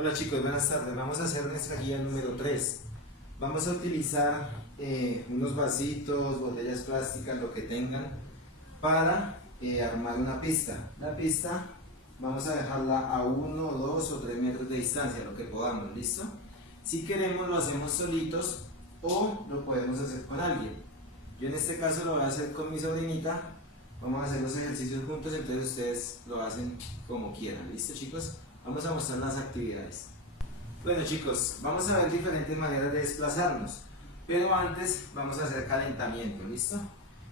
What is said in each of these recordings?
Hola chicos, buenas tardes. Vamos a hacer nuestra guía número 3. Vamos a utilizar unos vasitos, botellas plásticas, lo que tengan, para armar una pista. La pista vamos a dejarla a 1, 2 o 3 metros de distancia, lo que podamos, ¿listo? Si queremos lo hacemos solitos o lo podemos hacer con alguien. Yo en este caso lo voy a hacer con mi sobrinita. Vamos a hacer los ejercicios juntos, entonces ustedes lo hacen como quieran, ¿listo chicos? Vamos a mostrar las actividades. Bueno chicos, vamos a ver diferentes maneras de desplazarnos, pero antes vamos a hacer calentamiento, ¿listo?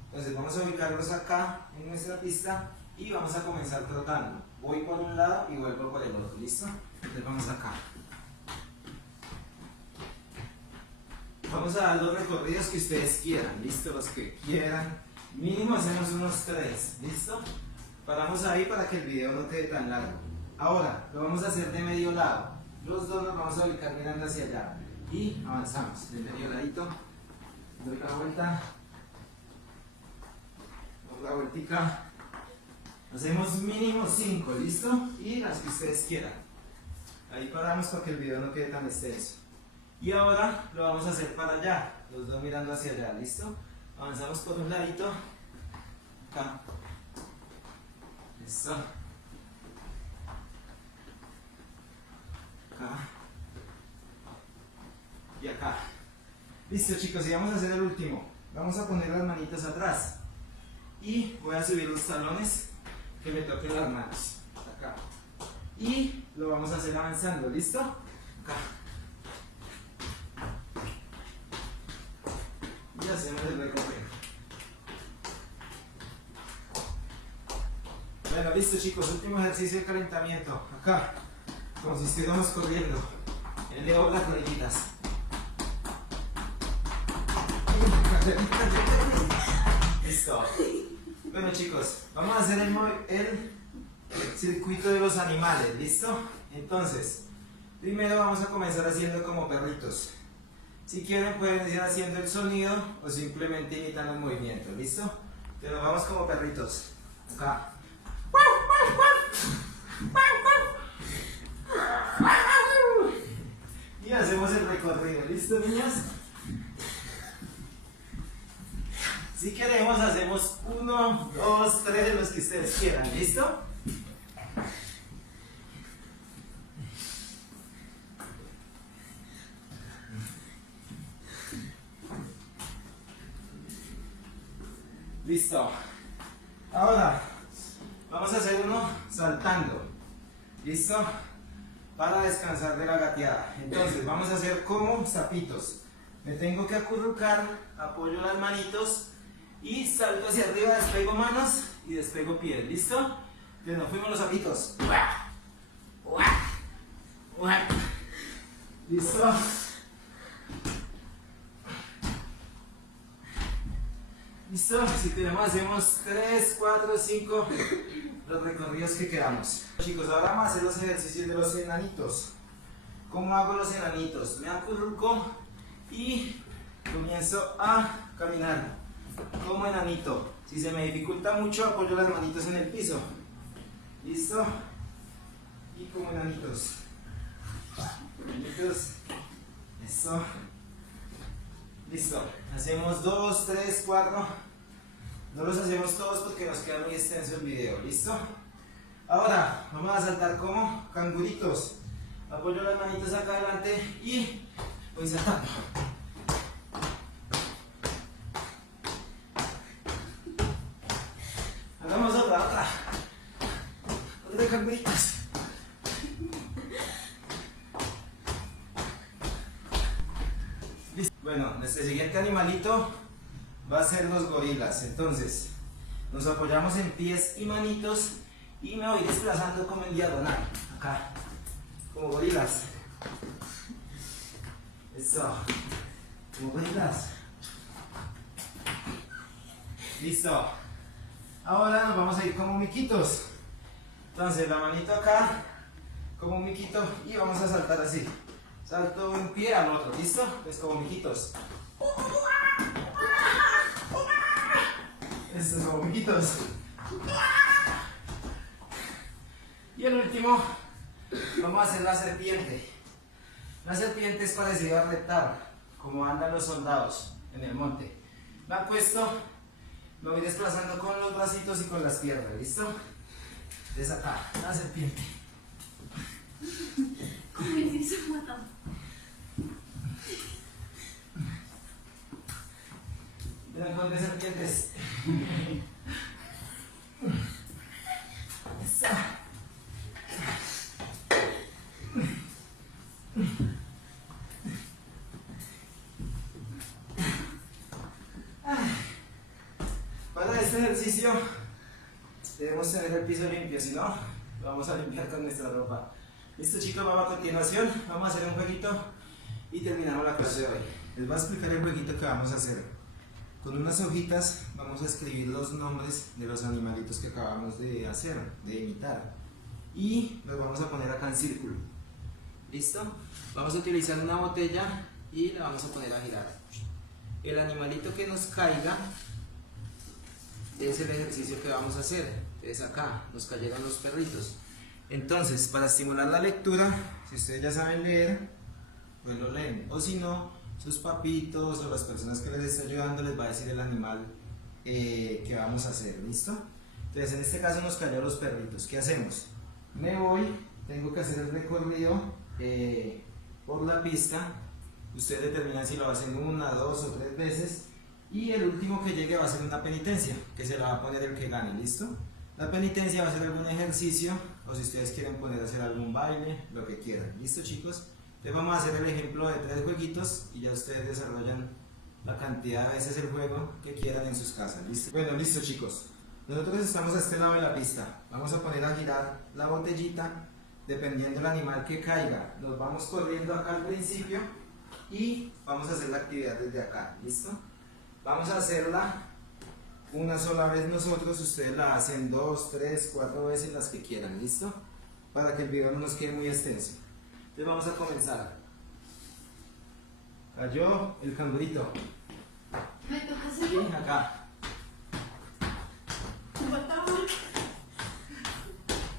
Entonces vamos a ubicarnos acá en nuestra pista y vamos a comenzar trotando. Voy por un lado y vuelvo por el otro, ¿listo? Entonces vamos acá. Vamos a dar los recorridos que ustedes quieran, ¿listo? Los que quieran. Mínimo hacemos unos 3, ¿listo? Paramos ahí para que el video no quede tan largo. Ahora, lo vamos a hacer de medio lado. Los dos nos vamos a ubicar mirando hacia allá. Y avanzamos, de medio ladito. Doy la vuelta. Doy la vueltica. Hacemos mínimo 5, ¿listo? Y las que ustedes quieran. Ahí paramos para que el video no quede tan extenso. Y ahora lo vamos a hacer para allá. Los dos mirando hacia allá, ¿listo? Avanzamos por un ladito. Acá. Eso. Acá y acá. Listo chicos, y vamos a hacer el último. Vamos a poner las manitas atrás y voy a subir los talones que me toquen las manos acá y lo vamos a hacer avanzando. ¿Listo? Acá y hacemos el recorrido. Bueno, listo chicos, último ejercicio de calentamiento acá, como si estuviéramos corriendo. Elevo las rodillitas. Listo. Bueno chicos, vamos a hacer el circuito de los animales, ¿listo? Entonces, primero vamos a comenzar haciendo como perritos. Si quieren pueden ir haciendo el sonido o simplemente imitan los movimientos, ¿listo? Pero vamos como perritos. Acá. Y hacemos el recorrido, ¿listo niñas? Si queremos hacemos 1, 2, 3 de los que ustedes quieran, ¿listo? Listo. Ahora vamos a hacer uno saltando, ¿listo? Para descansar de la gateada. Entonces vamos a hacer como sapitos. Me tengo que acurrucar, apoyo las manitos y salto hacia arriba, despego manos y despego pies, ¿listo? Entonces nos fuimos los sapitos. ¿Listo? ¿Listo? Si queremos hacemos 3, 4, 5 los recorridos que queramos. Chicos, ahora vamos a hacer los ejercicios de los enanitos. ¿Cómo hago los enanitos? Me acurruco y comienzo a caminar como enanito. Si se me dificulta mucho, apoyo las manitos en el piso. ¿Listo? Y como enanitos. Enanitos. Eso. Listo. Hacemos 2, 3, 4. No los hacemos todos porque nos queda muy extenso el video. ¿Listo? Ahora vamos a saltar como canguritos. Apoyo las manitos acá adelante y voy saltando. Hagamos otra de canguritos. Listo. Bueno, nuestro siguiente animalito va a ser los gorilas. Entonces nos apoyamos en pies y manitos y me voy desplazando como en diagonal acá, como gorilas. Eso, como gorilas. Listo. Ahora nos vamos a ir como miquitos. Entonces la manito acá como un miquito y vamos a saltar así. Salto un pie al otro, ¿listo? Pues como miquitos. Estos como miquitos. Y el último Vamos a hacer la serpiente. La serpiente es parecida al reptar, como andan los soldados en el monte. Me acuesto, me voy desplazando con los bracitos y con las piernas, ¿listo? Desde acá, la serpiente. ¿Cómo me hizo matar? Miren con de serpientes. Para este ejercicio debemos tener el piso limpio, si no, lo vamos a limpiar con nuestra ropa. Listo chicos, vamos a continuación, vamos a hacer un jueguito y terminamos la clase de hoy. Les voy a explicar el jueguito que vamos a hacer. Con unas hojitas vamos a escribir los nombres de los animalitos que acabamos de hacer, de imitar. Y los vamos a poner acá en círculo. ¿Listo? Vamos a utilizar una botella y la vamos a poner a girar. El animalito que nos caiga es el ejercicio que vamos a hacer. Es acá, nos cayeron los perritos. Entonces, para estimular la lectura, si ustedes ya saben leer, pues lo leen. O si no, sus papitos o las personas que les está ayudando les va a decir el animal que vamos a hacer. ¿Listo? Entonces, en este caso nos cayeron los perritos. ¿Qué hacemos? Me voy, tengo que hacer el recorrido por la pista. Ustedes determinan si lo hacen 1, 2 o 3 veces. Y el último que llegue va a ser una penitencia, que se la va a poner el que gane, ¿listo? La penitencia va a ser algún ejercicio, o si ustedes quieren poner a hacer algún baile, lo que quieran, ¿listo chicos? Entonces vamos a hacer el ejemplo de 3 jueguitos y ya ustedes desarrollan la cantidad de veces el juego que quieran en sus casas, ¿listo? Bueno, listo chicos, nosotros estamos a este lado de la pista, vamos a poner a girar la botellita, dependiendo del animal que caiga, nos vamos corriendo acá al principio y vamos a hacer la actividad desde acá, ¿listo? Vamos a hacerla una sola vez nosotros, ustedes la hacen 2, 3, 4 veces las que quieran, ¿listo? Para que el video no nos quede muy extenso. Entonces vamos a comenzar. Cayó el cangurito. ¿Me toca hacerlo? Sí, acá.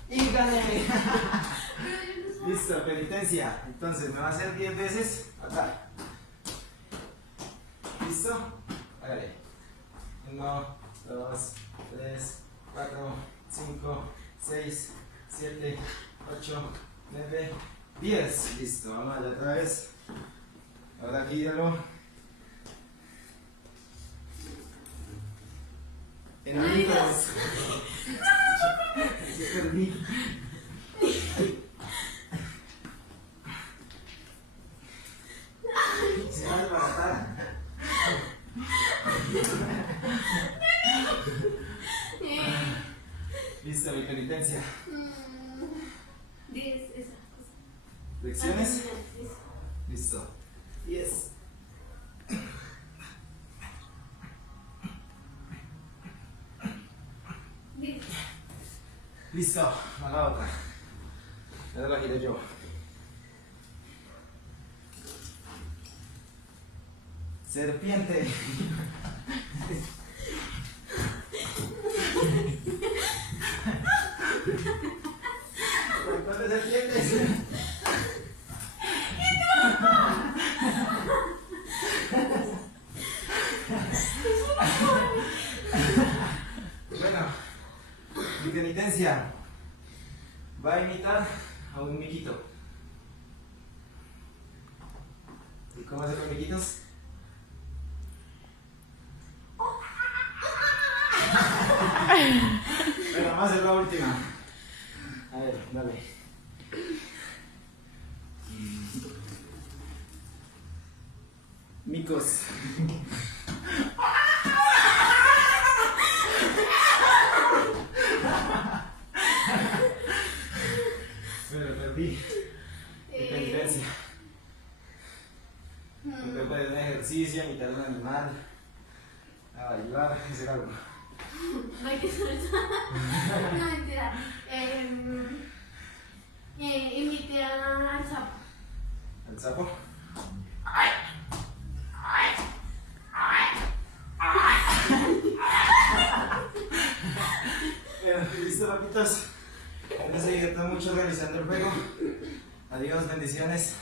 Y gané. Listo, penitencia. Entonces me va a hacer 10 veces acá. ¿Listo? Hágale. 1, 2, 3, 4, 5, 6, 7, 8, 9, 10. Listo, vamos allá otra vez. Ahora gíralo. Enanitos. Se perdí. Se va a desbaratar. Listo, mi penitencia. 10, esa cosa. ¿Lecciones? Listo. 10. Listo, a la otra. Ahora la giré yo. Serpiente. ¿Cuántas serpientes? Bueno, mi penitencia va a imitar a un miquito. ¿Y cómo hacen los miquitos? Bueno, vamos a hacer la última. A ver, dale. Micos. Bueno, perdí. Mi penitencia. Me puede hacer un ejercicio, imitar a un animal, a bailar, hacer algo. No hay que soltar. No, mentira. Invité al sapo. ¿Al sapo? ¿Listo, papitos? Espero se diviertan mucho realizando el juego. Adiós, bendiciones.